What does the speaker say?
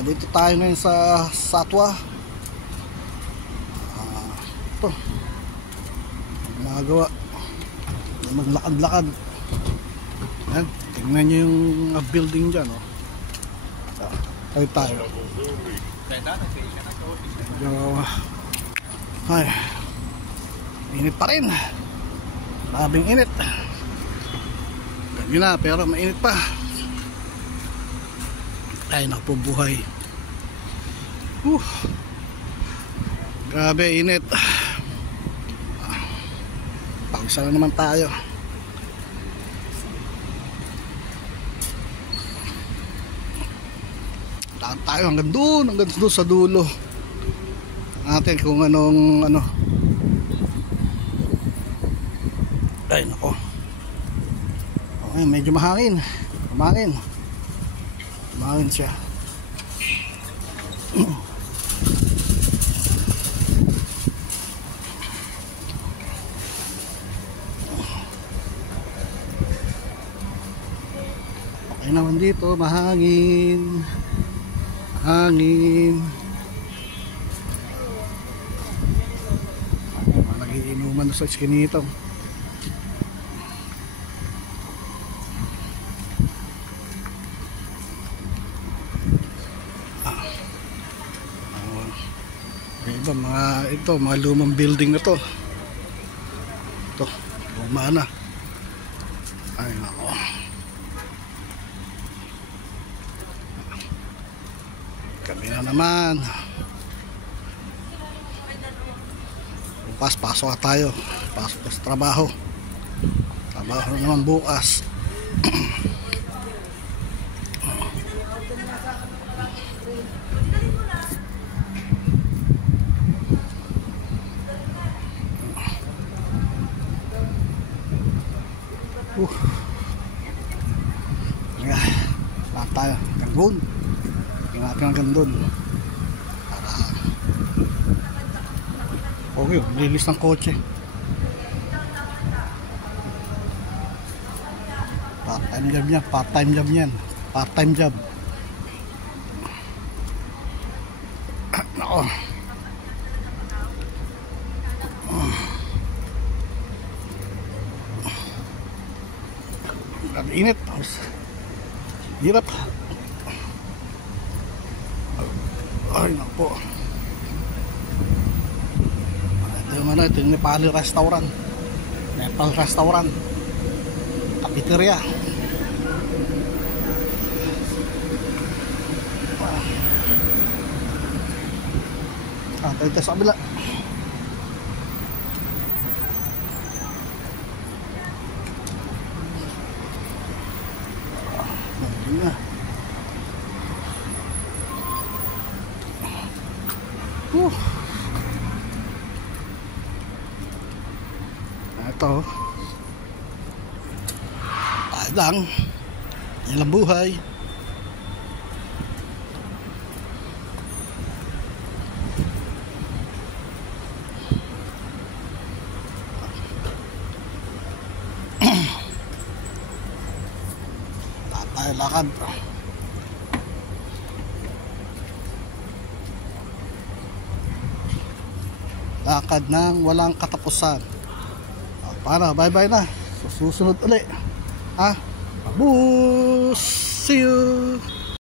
Dito tayo ngayon sa Satwa. Ito ginagawa, maglakad-lakad. Yan, tingnan nyo yung building dyan, oh. Tayo ay, init pa rin, labing init. Ganyan na, pero mainit pa. Ay, napubuhay. Grabe init. Pagsa na naman tayo. Lahat tayo hanggang doon sa dulo. Natin kung anong ano. Ay nako. Okay, medyo mahangin. Mahangin siya. Okay naman dito, mahangin. Nagiinuman sa iskinito. Iba mga lumang building na to. Ito, luma na. Ay nako. Kami na naman. Bukas pasok tayo. Pasok sa trabaho. Trabaho na naman bukas. Lahat tayo hanggang doon para okay, lilis ng kotse. Part-time job nako. Init, hirap. Ay naku. Ito yung Nepal restaurant, cafeteria. Tayo sa kabila. Ito lang ilang buhay. Tayo lakad. Lakad ng walang katapusan. Para bye-bye na. Susunod ulit. Abus. See you.